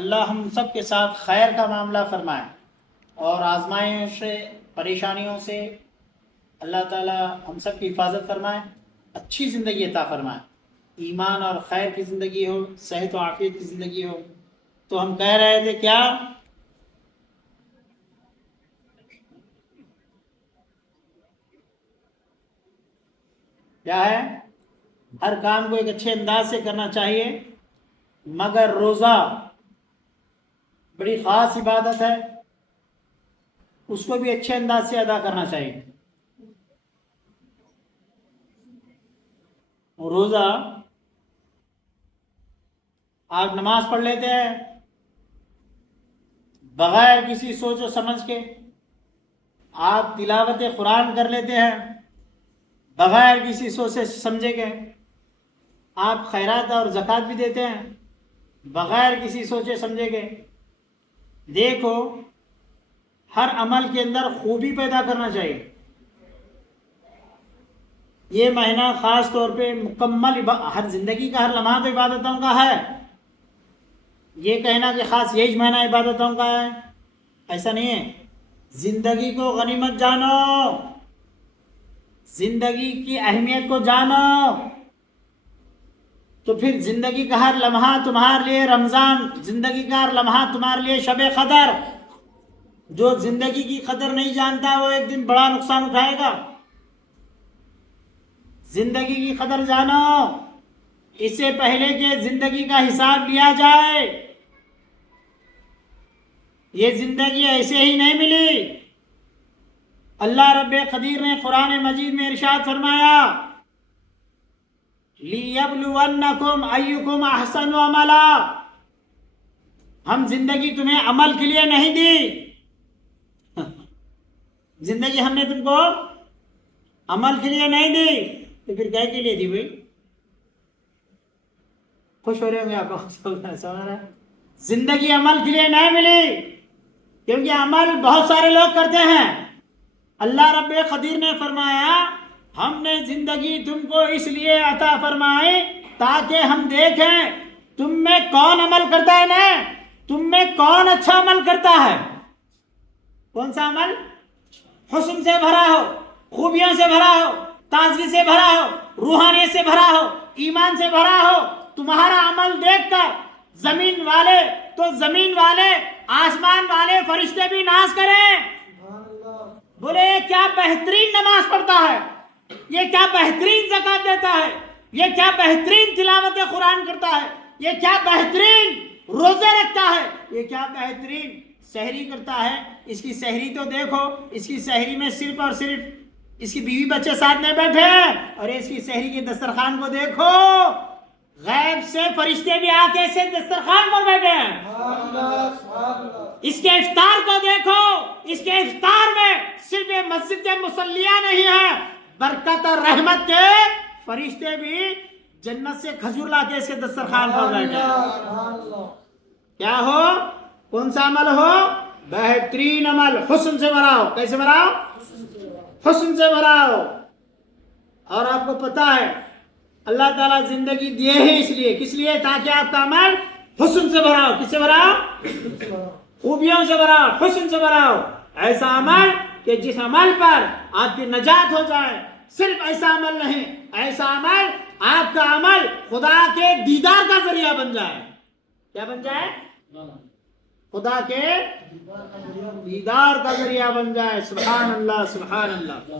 اللہ ہم سب کے ساتھ خیر کا معاملہ فرمائے اور آزمائشوں سے پریشانیوں سے اللہ تعالی ہم سب کی حفاظت فرمائے، اچھی زندگی عطا فرمائے، ایمان اور خیر کی زندگی ہو، صحت و عافیت کی زندگی ہو۔ تو ہم کہہ رہے تھے کیا ہے؟ ہر کام کو ایک اچھے انداز سے کرنا چاہیے، مگر روزہ بڑی خاص عبادت ہے، اس کو بھی اچھے انداز سے ادا کرنا چاہیے۔ روزہ آپ نماز پڑھ لیتے ہیں بغیر کسی سوچ و سمجھ کے، آپ تلاوت قرآن کر لیتے ہیں بغیر کسی سوچ سے سمجھے کے، آپ خیرات اور زکوٰۃ بھی دیتے ہیں بغیر کسی سوچے سمجھے کے۔ دیکھو، ہر عمل کے اندر خوبی پیدا کرنا چاہیے۔ یہ مہینہ خاص طور پہ مکمل ہر زندگی کا ہر لمحہ تو عبادتوں کا ہے، یہ کہنا کہ خاص یہی مہینہ عبادتوں کا ہے ایسا نہیں ہے۔ زندگی کو غنیمت جانو، زندگی کی اہمیت کو جانو، تو پھر زندگی کا ہر لمحہ تمہارے لیے رمضان، زندگی کا ہر لمحہ تمہارے لیے شب قدر۔ جو زندگی کی قدر نہیں جانتا وہ ایک دن بڑا نقصان اٹھائے گا۔ زندگی کی قدر جانو، اس سے پہلے کہ زندگی کا حساب لیا جائے۔ یہ زندگی ایسے ہی نہیں ملی۔ اللہ رب قدیر نے قرآن مجید میں ارشاد فرمایا، لِيَبْلُوَنَّكُمْ أَيُّكُمْ أَحْسَنُ عَمَلًا۔ ہم زندگی تمہیں عمل کے لیے نہیں دی، زندگی ہم نے تم کو عمل کے لیے نہیں دی، تو پھر کیا کے لیے دی بھائی؟ خوش ہو رہے ہوں گے آپ سمجھ رہے ہیں؟ زندگی عمل کے لیے نہیں ملی، کیونکہ عمل بہت سارے لوگ کرتے ہیں۔ اللہ رب قدیر نے فرمایا، ہم نے زندگی تم کو اس لیے عطا فرمائی تاکہ ہم دیکھیں تم میں کون عمل کرتا ہے نا، تم میں کون اچھا عمل کرتا ہے۔ کون سا عمل؟ حسن سے بھرا ہو، خوبیوں سے بھرا ہو، تازگی سے بھرا ہو، روحانیت سے بھرا ہو، ایمان سے بھرا ہو۔ تمہارا عمل دیکھ کر زمین والے تو زمین والے، آسمان والے فرشتے بھی ناز کریں، بولے یہ کیا بہترین نماز پڑھتا ہے، یہ کیا بہترین زکوٰۃ دیتا ہے، یہ کیا بہترین تلاوت قرآن کرتا ہے، یہ کیا بہترین روزے رکھتا ہے، یہ کیا بہترین سحری کرتا ہے۔ اس کی سحری تو دیکھو، اس کی سحری میں صرف اور صرف اس کی بیوی بچے ساتھ میں بیٹھے ہیں، اور اس کی سحری کے دسترخوان کو دیکھو، غیب سے فرشتے بھی آ کے اسے دسترخوان پر بیٹھے ہیں۔ اس کے افطار کو دیکھو، اس کے افطار میں صرف یہ مسجد کے مصلیہ نہیں ہے، برکت اور رحمت کے فرشتے بھی جنت سے کھجور لا کے اس کے دسترخوان پر بیٹھے ہیں۔ کیا ہو؟ کون سا عمل ہو؟ بہترین عمل، حسن سے بھرا ہو۔ کیسے بھرا ہو؟ حسن سے بھرا ہو۔ اور آپ کو پتا ہے اللہ تعالیٰ زندگی دیے ہی اس لیے، کس لیے؟ تاکہ آپ کا عمل حسن سے بھرا ہو۔ کس سے بھرا ہو؟ خوبیوں سے بھرا ہو، حسن سے بھرا ہو۔ ایسا عمل کہ جس عمل پر آپ کی نجات ہو جائے۔ صرف ایسا عمل نہیں، ایسا عمل آپ کا عمل خدا کے دیدار کا ذریعہ بن جائے۔ کیا بن جائے؟ خدا کے دیدار کا ذریعہ بن جائے۔ سبحان اللہ، سبحان اللہ۔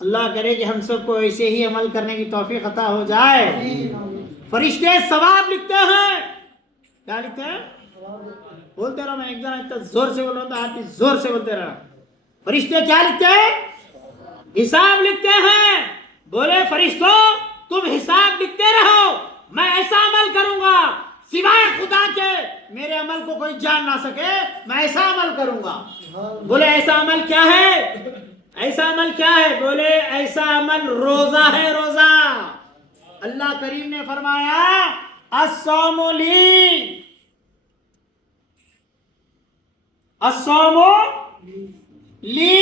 اللہ کرے کہ ہم سب کو ایسے ہی عمل کرنے کی توفیق عطا ہو جائے۔ فرشتے ثواب لکھتے ہیں۔ کیا لکھتے ہیں؟ بولتے رہو، میں ایک جنا اتنا زور سے بول رہا ہوں تو آپ بھی زور سے بولتے رہو۔ فرشتے کیا لکھتے ہیں؟ حساب لکھتے ہیں۔ بولے فرشتوں تم حساب لکھتے رہو، میں ایسا عمل کروں گا سوائے خدا کے میرے عمل کو کوئی جان نہ سکے، میں ایسا عمل کروں گا۔ بولے ایسا عمل کیا ہے؟ ایسا عمل کیا ہے؟ بولے ایسا عمل روزہ ہے، روزہ۔ اللہ کریم نے فرمایا الصوم لی، الصوم لی۔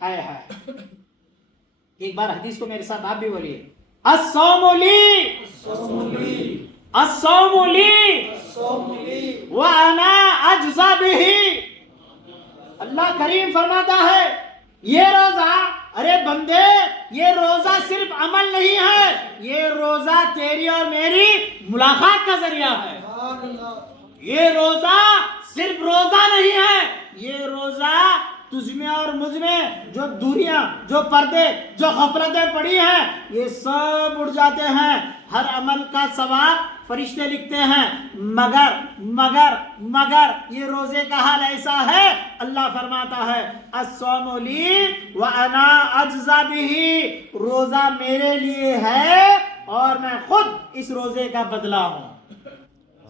ہائے ہائے، ایک بار حدیث کو میرے ساتھ آپ بھی بولیے، الصوم لی، الصوم لی، کریم فرماتا ہے یہ روزہ، ارے بندے یہ روزہ صرف عمل نہیں ہے، یہ روزہ تیری اور میری ملاقات کا ذریعہ ہے۔ یہ روزہ صرف روزہ نہیں ہے، یہ روزہ تجھ میں اور مجھ میں جو دوریاں، جو پردے، جو غفلتیں پڑی ہیں، یہ سب اڑ جاتے ہیں۔ ہر عمل کا ثواب فرشتے لکھتے ہیں، مگر یہ روزے کا حال ایسا ہے، اللہ فرماتا ہے الصوم لی وانا اجزا بہ، روزہ میرے لیے ہے اور میں خود اس روزے کا بدلہ ہوں۔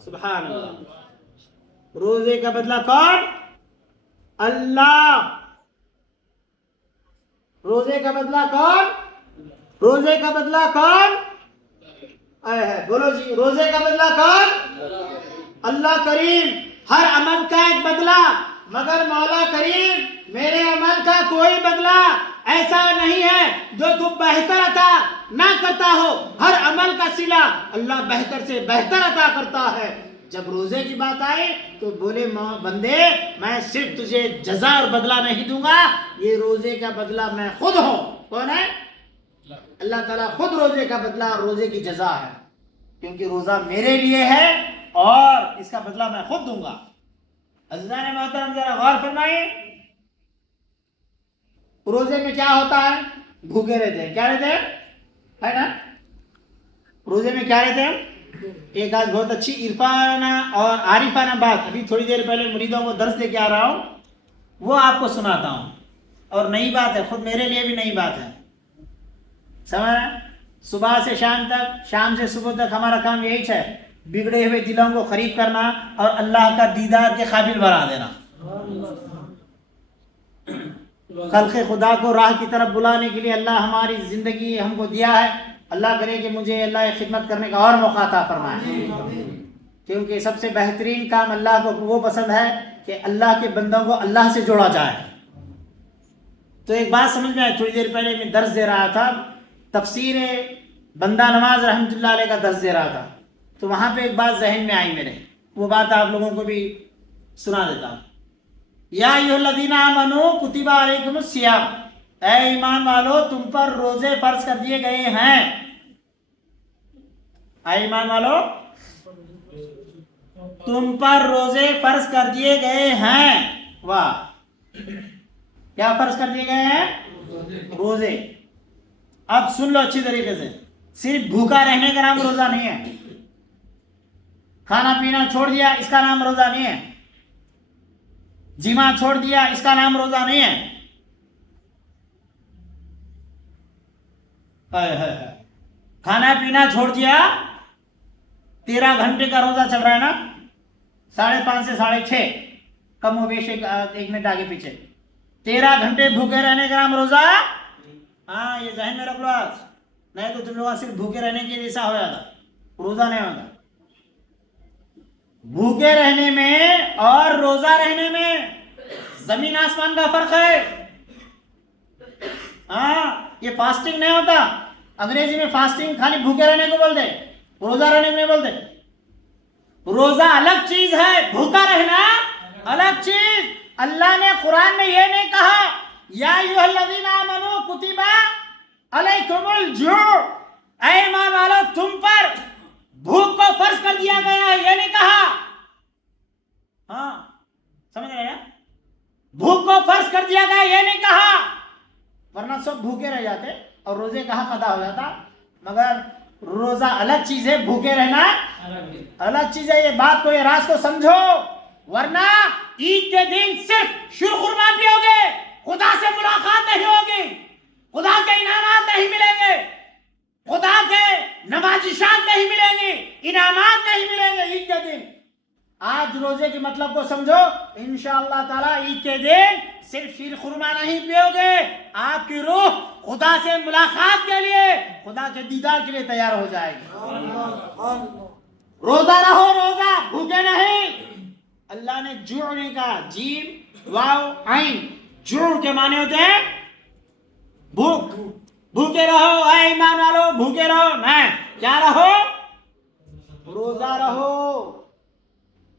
سبحان اللہ۔ روزے کا بدلہ کون؟ اللہ۔ روزے کا بدلہ کون؟ روزے کا بدلہ کون؟ بولو جی، روزے کا بدلہ کون؟ اللہ کریم۔ ہر عمل کا ایک بدلہ، مگر مولا کریم میرے عمل کا کوئی بدلہ ایسا نہیں ہے جو تم بہتر عطا نہ کرتا ہو۔ ہر عمل کا صلہ اللہ بہتر سے بہتر عطا کرتا ہے۔ جب روزے کی بات آئی تو بولے بندے میں صرف تجھے جزا اور بدلہ نہیں دوں گا، یہ روزے کا بدلہ میں خود ہوں۔ کون ہے؟ اللہ تعالیٰ خود روزے کا بدلہ اور روزے کی جزا ہے، کیونکہ روزہ میرے لیے ہے اور اس کا بدلہ میں خود دوں گا۔ عزیزان محترم ذرا غور فرمائیے، روزے میں کیا ہوتا ہے؟ بھوکے رہتے ہیں، کیا رہتے ہیں؟ ہے نا؟ روزے میں کیا رہتے ہیں؟ ایک آج بہت اچھی عرفانہ اور عارفانہ بات ابھی تھوڑی دیر پہلے مریدوں کو درس دے کے آ رہا ہوں، وہ آپ کو سناتا ہوں، اور نئی بات ہے، خود میرے لیے بھی نئی بات ہے۔ سمجھ؟ صبح سے شام تک، شام سے صبح تک ہمارا کام یہی ہے، بگڑے ہوئے دلوں کو قریب کرنا اور اللہ کا دیدار کے قابل بنا دینا۔ خلق خدا کو راہ کی طرف بلانے کے لیے اللہ ہماری زندگی ہم کو دیا ہے۔ اللہ کرے کہ مجھے اللہ خدمت کرنے کا اور موقع عطا فرمائے، کیونکہ سب سے بہترین کام اللہ کو وہ پسند ہے کہ اللہ کے بندوں کو اللہ سے جوڑا جائے۔ تو ایک بات سمجھ میں آئی، تھوڑی دیر پہلے میں درس دے رہا تھا، تفسیر بندہ نواز رحمۃ اللہ علیہ کا درس دے رہا تھا، تو وہاں پہ ایک بات ذہن میں آئی میرے، وہ بات آپ لوگوں کو بھی سنا دیتا ہوں۔ یا ایھا الذین آمنوا کتب علیکم الصیام، اے ایمان والو تم پر روزے فرض کر دیے گئے ہیں۔ اے ایمان والو تم پر روزے فرض کر دیے گئے ہیں۔ واہ، کیا فرض کر دیے گئے ہیں؟ روزے۔ اب سن لو اچھی طریقے سے، صرف بھوکا رہنے کا نام روزہ نہیں ہے، کھانا پینا چھوڑ دیا اس کا نام روزہ نہیں ہے، جمع چھوڑ دیا اس کا نام روزہ نہیں ہے۔ کھانا پینا چھوڑ دیا، 13 گھنٹے کا روزہ چل رہا ہے نا، 5:30 سے 6:30، کم و بیش ایک منٹ آگے پیچھے، 13 گھنٹے بھوکے رہنے کا نام روزہ؟ ہاں، یہ ذہن میں رکھ لو آج، نہیں تو تم لوگ صرف بھوکے رہنے کے جیسا ہو جاتا، روزہ نہیں ہوتا۔ بھوکے رہنے میں اور روزہ رہنے میں زمین آسمان کا فرق ہے۔ ہاں، یہ فاسٹنگ نہیں ہوتا، انگریزی میں فاسٹنگ خالی بھوکے رہنے کو بولتے، روزہ رہنے کو نہیں بولتے۔ روزہ الگ چیز ہے، بھوکا رہنا الگ چیز۔ اللہ نے قرآن میں یہ نہیں کہا یا ایھا الذین آمنوا کتب علیکم الجوع، اے ایمان والو تم پر بھوک کو فرض کر دیا گیا ہے، یہ نہیں کہا۔ ہاں سمجھ رہے ہیں؟ بھوک کو فرض کر دیا گیا یہ نہیں کہا، ورنہ سب بھوکے رہ جاتے اور روزے کا حق ادا ہو جاتا۔ مگر روزہ الگ چیز ہے، بھوکے رہنا الگ چیز ہے۔ یہ بات کو، یہ راز کو سمجھو، ورنہ عید کے دن صرف شیرخرما پیو گے، خدا سے ملاقات نہیں ہوگی، خدا کے انعامات نہیں ملیں گے، خدا کے نوازشات نہیں ملیں گی، انعامات نہیں ملیں گے عید کے دن۔ آج روزے کے مطلب کو سمجھو، انشاءاللہ تعالی عید کے دن صرف شیر خرما نہیں پیو گے، آپ کی روح خدا سے ملاقات کے لیے، خدا کے دیدار کے لیے تیار ہو جائے گی۔ روزہ رہو، روزہ بھوکے نہیں۔ اللہ نے جوع نہیں کہا، جیم واو عین، جوع کے معنی ہوتے ہیں بھوک۔ بھوکے رہو اے ایمان والو، بھوکے رہو، نہیں کیا رہو؟ روزہ رہو۔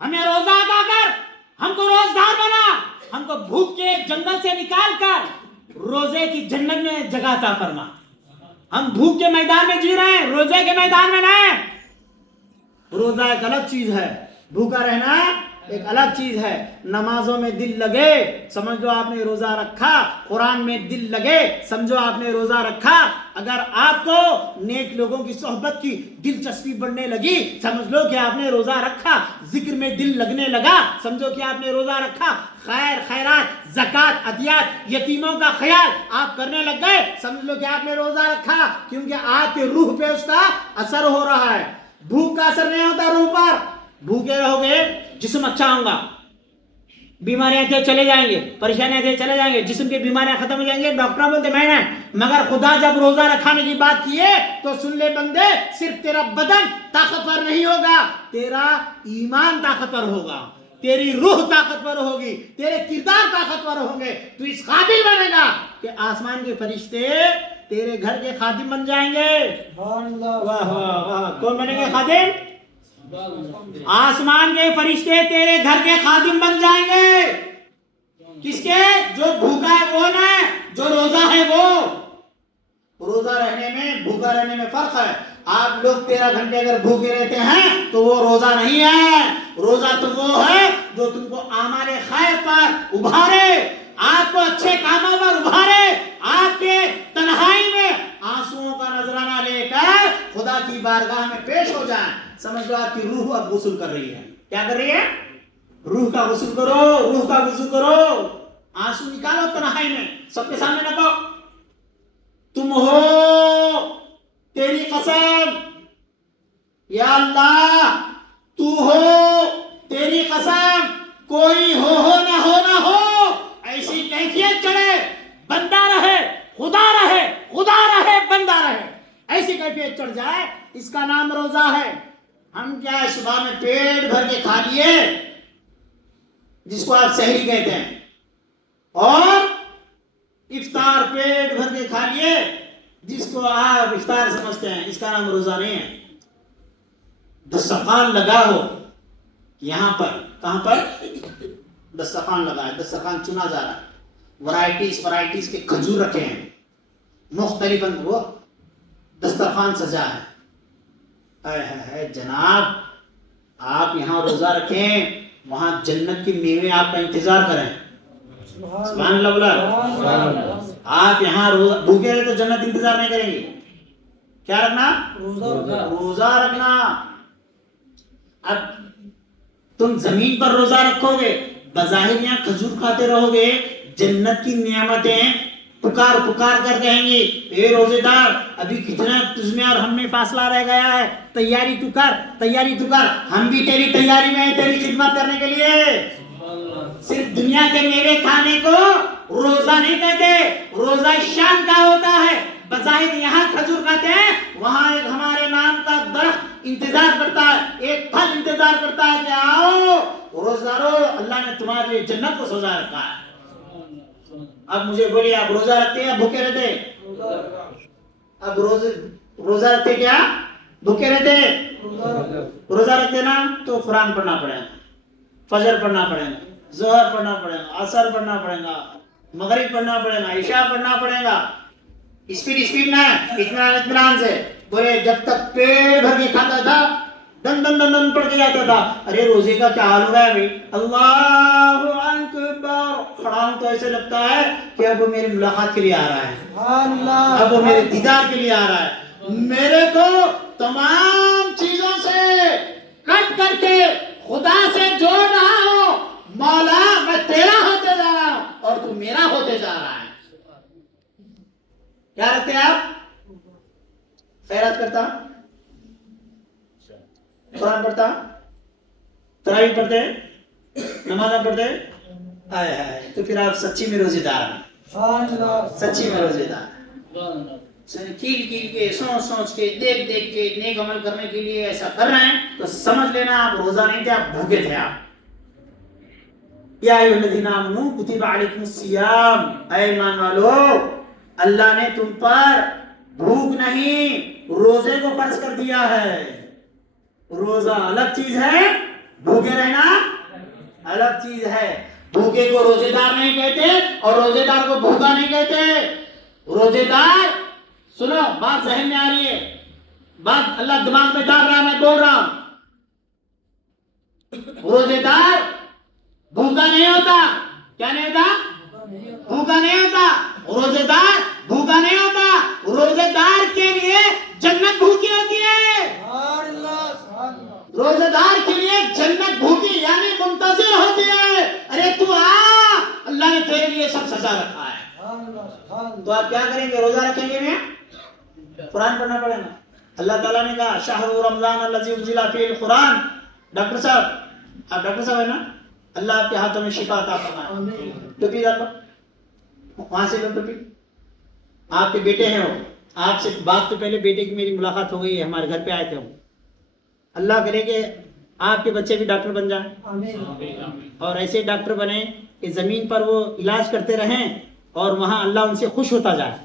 ہمیں روزہ عطا کر، ہم کو روزدار بنا، ہم کو بھوک کے جنگل سے نکال کر روزے کی جنت میں جگہ عطا فرما۔ ہم بھوک کے میدان میں جی رہے ہیں، روزے کے میدان میں نہیں۔ روزہ ایک الگ چیز ہے، بھوکا رہنا ایک الگ چیز ہے۔ نمازوں میں دل لگے سمجھ لو آپ نے روزہ رکھا، قرآن میں دل لگے سمجھو آپ نے روزہ رکھا۔ اگر آپ کو نیک لوگوں کی صحبت کی دلچسپی بڑھنے لگی سمجھ لو کہ آپ نے روزہ رکھا۔ ذکر میں دل لگنے لگا سمجھو کہ آپ نے روزہ رکھا۔ خیر خیرات، زکوٰۃ، عطیات، یتیموں کا خیال آپ کرنے لگ گئے سمجھ لو کہ آپ نے روزہ رکھا، کیونکہ آپ کے روح پہ اس کا اثر ہو رہا ہے۔ بھوک کا اثر نہیں ہوتا روح پر، بھوکے رہو گے جسم اچھا ہوگا، بیماریاں تھے چلے جائیں گے، پریشانیاں تھے چلے جائیں گے، جسم کی بیماریاں ختم ہو جائیں گے۔ ڈاکٹر بولتے میں نے، مگر خدا جب روزہ رکھانے کی بات کیے تو سن لے بندے، صرف تیرا بدن طاقتور نہیں ہوگا، تیرا ایمان طاقتور ہوگا، تیری روح طاقتور ہوگی، تیرے کردار طاقتور ہوں گے، تو اس قابل بنے گا کہ آسمان کے فرشتے تیرے گھر کے خادم بن جائیں گے۔ واہ واہ واہ، کون بنیں گے خادم؟ آسمان کے فرشتے تیرے گھر کے خادم بن جائیں گے۔ کس کے؟ جو بھوکا ہے وہ نہ، جو روزہ ہے وہ۔ روزہ رہنے میں بھوکا رہنے میں فرق ہے۔ آپ لوگ 13 گھنٹے اگر بھوکے رہتے ہیں تو وہ روزہ نہیں ہے۔ روزہ تو وہ ہے جو تم کو اعمال خیر پر ابھارے، آپ کو اچھے کاموں پر ابھارے، آپ کے تنہائی میں آنسوؤں کا نذرانہ لے کر خدا کی بارگاہ میں پیش ہو جائیں۔ سمجھ لو آپ کی روح اب غسل کر رہی ہے۔ کیا کر رہی ہے؟ روح کا غسل کرو، روح کا غسل کرو۔ آنسو نکالو تنہائی میں، سب کے سامنے نہ کہو تم ہو تیری قسم، یا اللہ تو ہو تیری قسم، کوئی ہو نہ ہو ایسی کیفیت چڑھے، بندہ رہے خدا رہے، خدا رہے بندہ رہے، ایسی کیفیت چڑھ جائے، اس کا نام روزہ ہے۔ ہم کیا ہے، صبح میں پیٹ بھر کے کھا لیے جس کو آپ سحری کہتے ہیں، اور افطار پیٹ بھر کے کھا لیے جس کو آپ افطار سمجھتے ہیں، اس کا نام روزہ نہیں ہے۔ دسترخوان لگا ہو یہاں پر، کہاں پر دسترخوان لگا ہے، دسترخوان چنا جا رہا ہے، ورائٹیز کے کھجور رکھے ہیں، مختلف وہ دسترخوان سجا ہے۔ اے جناب، آپ یہاں روزہ رکھیں، وہاں جنت کی میوے آپ کا انتظار کریں۔ سبحان اللہ بولا۔ آپ یہاں بھوکے رہے تو جنت انتظار نہیں کریں گے۔ کیا رکھنا؟ روزہ رکھنا۔ اب تم زمین پر روزہ رکھو گے، بظاہر یہاں کھجور کھاتے رہو گے، جنت کی نعمتیں پکار کر کہیں گی، اے روزے دار ابھی کتنا تجھ میں اور ہم میں فاصلہ رہ گیا ہے، تیاری تو کر، ہم بھی تیری تیاری میں ہیں تیری خدمت کرنے کے لیے۔ صرف دنیا کے میوے کھانے کو روزہ نہیں کہتے، روزہ شان کا ہوتا ہے۔ بظاہر یہاں کھجور کھاتے ہیں، وہاں ایک ہمارے نام کا درخت انتظار کرتا ہے، ایک پھل انتظار کرتا ہے کہ آؤ روزدارو، اللہ نے تمہارے لیے جنت کو سجا رکھا ہے۔ اب مجھے بولیے، آپ روزہ رکھتے ہیں بھوکے رہتے؟ اب روزہ رکھتے کیا بھوکے رہتے؟ روزہ رکھتے نا تو قرآن پڑھنا پڑے گا، فجر پڑھنا پڑے گا، ظہر پڑھنا پڑے گا، عصر پڑھنا پڑے گا، مغرب پڑھنا پڑے گا، عشاء پڑھنا پڑے گا۔ اسپیڈ نہ، اطمینان سے بولے۔ جب تک پیٹ بھر کے کھاتا تھا دن پڑھ کے جاتا تھا، ارے روزے کا کیا حال ہو گیا بھائی، اللہ اکبر، کھڑا ہوں تو ایسے لگتا ہے کہ اب وہ میری ملاقات کے لیے آ رہا ہے، اب وہ میرے دیدار کے لیے آ رہا ہے، میرے کو تمام چیزوں سے کٹ کر کے خدا سے جوڑ رہا ہوں، مولا میں تیرا ہوتے جا رہا ہوں اور تو میرا ہوتے جا رہا ہے۔ کیا رکھتے ہیں آپ؟ خیرات کرتا، قرآن پڑھتا، تراویح پڑھتے، نماز پڑھتے، تو پھر آپ سچی میں روزے دار ہیں، سچی میں روزے دار، کھیل کے سوچ کے دیکھ کے نیک عمل کرنے کے لیے ایسا کر رہے ہیں تو سمجھ لینا آپ روزہ نہیں تھے، آپ بھوکے تھے۔ آپ یا ایھا الذین آمنوا کتب علیکم الصیام، اے ایمان والو اللہ نے تم پر بھوک نہیں روزے کو فرض کر دیا ہے۔ روزہ الگ چیز ہے، بھوکے رہنا الگ چیز ہے. بھوکے کو روزے دار نہیں کہتے اور روزے دار کو بھوکا نہیں کہتے. روزے دار, سنو بات ذہن میں آ رہی ہے, بات اللہ دماغ میں ڈال رہا ہے, میں بول رہا ہوں. روزے دار بھوکا نہیں ہوتا. کیا نہیں ہوتا؟ بھوکا نہیں ہوتا. روزے دار بھوکا نہیں ہوتا. روزے دار کے لیے جنت بھوکی ہوتی ہے. روزے دار کے لیے جنت بھوکی یعنی منتظر ہوتی ہے. ارے تو آ, اللہ نے تیرے لیے سب سزا رکھا ہے. تو آپ کیا کریں گے؟ روزہ رکھیں گے. میں قرآن پڑھنا پڑے گا. اللہ تعالیٰ نے کہا شہر رمضان الذی انزل فیہ القرآن. ڈاکٹر صاحب, آپ ڈاکٹر صاحب ہیں نا, اللہ آپ کے ہاتھوں میں شفا عطا فرمائے. ٹوپی ڈالو, وہاں سے لو ٹوپی. آپ کے بیٹے ہیں وہ, آپ سے بات تو پہلے بیٹے کی میری ملاقات ہو گئی ہے, ہمارے گھر پہ آئے تھے وہ. اللہ کرے کہ آپ کے بچے بھی ڈاکٹر بن جائیں اور ایسے ڈاکٹر بنیں کہ زمین پر وہ علاج کرتے رہیں اور وہاں اللہ ان سے خوش ہوتا جائے.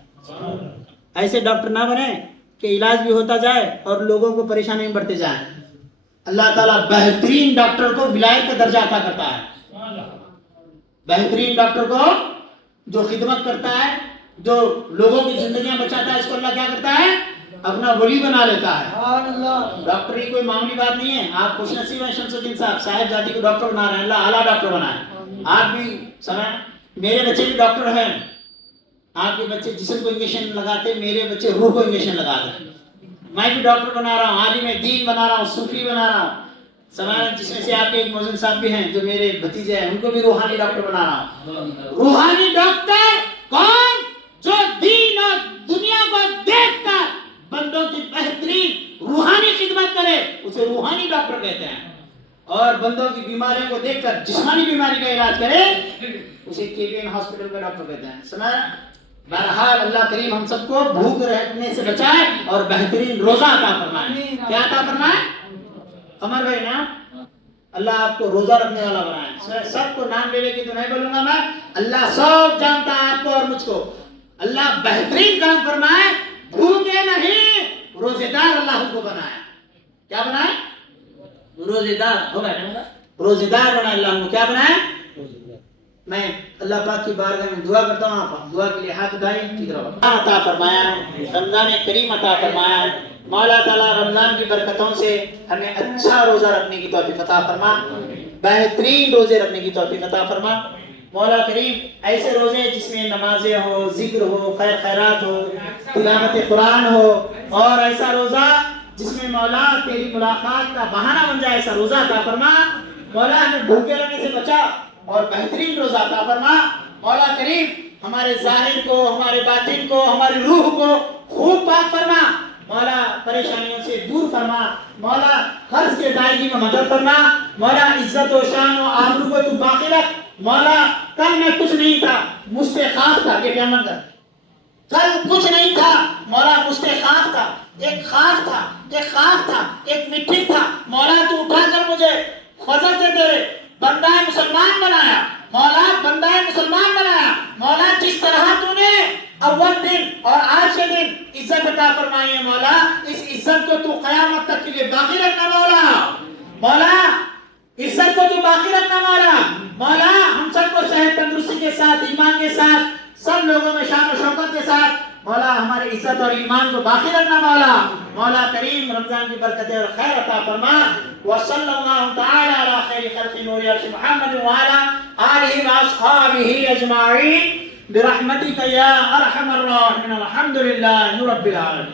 ایسے ڈاکٹر نہ بنیں کہ علاج بھی ہوتا جائے اور لوگوں کو پریشانی میں بڑھتے جائیں. اللہ تعالیٰ بہترین ڈاکٹر کو ولایت کا درجہ عطا کرتا ہے. بہترین ڈاکٹر کو جو خدمت کرتا ہے, جو لوگوں کی زندگیاں بچاتا ہے, اس کو اللہ کیا کرتا ہے؟ اپنا ولی بنا لیتا ہے. ڈاکٹری کوئی معمولی بات نہیں ہے. آپ خوش نصیب ہیں شمس الدین صاحب, صاحب زادی کو ڈاکٹر بنا رہے ہیں. اللہ اعلیٰ ڈاکٹر بنا ہے. آپ بھی سمجھ, میرے بچے بھی ڈاکٹر ہیں. آپ کے بچے جسم کو انجیکشن لگاتے, میرے بچے روح کو انجیکشن لگاتے. میں بھی ڈاکٹر بنا رہا ہوں, عالم دین بنا رہا ہوں, صوفی بنا رہا ہوں. سمجھ, جس میں سے آپ کے ایک موزن صاحب بھی ہیں جو میرے بھتیجے ہیں, ان کو بھی روحانی ڈاکٹر بنا رہا ہوں. روحانی ڈاکٹر کون؟ جو دین اور دنیا کو دیکھ کر بندوں کی بہترین روحانی خدمت کرے, اسے روحانی ڈاکٹر کہتے ہیں. اور بندوں کی بیماریوں کو دیکھ کر جسمانی بیماری کا علاج کرے, اسے کیوین ہاسپٹل کا ڈاکٹر کہتے ہیں. سمجھ, بہرحال اللہ کریم ہم سب کو بھوک رہنے سے بچائے اور بہترین روزہ عطا فرمائے. کیا عطا فرمائے؟ عمر بھائی نا, اللہ آپ کو روزہ رکھنے والا بنائے. سب کو نام لے لے کے تو نہیں بولوں گا میں, اللہ سب جانتا ہے آپ کو اور مجھ کو. اللہ بہترین کام فرمائے, بھوکے نہیں روزے دار اللہ کو بنائے. کیا بنائے؟ روزے دار. ہوگا روزے دار بنائے اللہ کو. کیا بنائے؟ میں اللہ پاک کی بارگاہ میں دعا کرتا ہوں. آپ دعا کے لیے ہاتھ اٹھائیں. عطا فرمایا, رمضان کریم عطا فرمایا. مولا تعالیٰ رمضان کی برکتوں سے ہمیں اچھا روزہ رکھنے کی توفیق عطا فرما, بہترین روزے رکھنے کی توفیق عطا فرما. مولا کریم ایسے روزے جس میں نمازیں ہو, ذکر ہو, خیر خیرات ہو, تلاوت قرآن ہو, اور ایسا روزہ جس میں مولا تیری ملاقات کا بہانہ بن جائے, ایسا روزہ عطا فرما. مولا ہمیں بھوکے رہنے سے بچا اور بہترین روزہ عطا فرما. مولا کریم ہمارے ظاہر کو, ہمارے باطن کو, ہماری روح کو خوب پاک فرما. مولا پریشانیوں سے دور فرما. مولا قرض کے ادائیگی میں مدد فرما. مولا عزت و شان و آبرو کو تو باقی رکھ. مولا کل میں کچھ نہیں تھا, مجھ سے خاص تھا. کہ کیا مطلب؟ کل کچھ نہیں تھا مولا, مجھ سے خاص تھا, ایک خاص تھا, ایک خاص تھا, ایک مٹھی تھا. مولا تو اٹھا کر مجھے فضل سے تیرے بندہ مسلمان بنایا. مولا بندہ مسلمان بنایا. مولا جس طرح تو نے اول دن اور آج کے دن عزت عطا فرمائی ہے, مولا اس عزت کو تو قیامت تک کے لیے باقی رکھنا. مولا مولا عزت کو تو باقی رکھنا. مولا مولا ہم سب کو صحت تندرستی کے ساتھ, ایمان کے ساتھ, سب لوگوں میں شان و شوکت کے ساتھ مولا ہمارے عزت اور ایمان کو باقی رکھنا. مولا مولا کریم رمضان کی برکتیں اور خیر عطا فرما. وصلی اللہ تعالی علی خیر خلق نور عرش محمد وعلی آلہ واصحابہ اجمعین برحمتک یا ارحم الراحمین. الحمد للہ رب العالمین.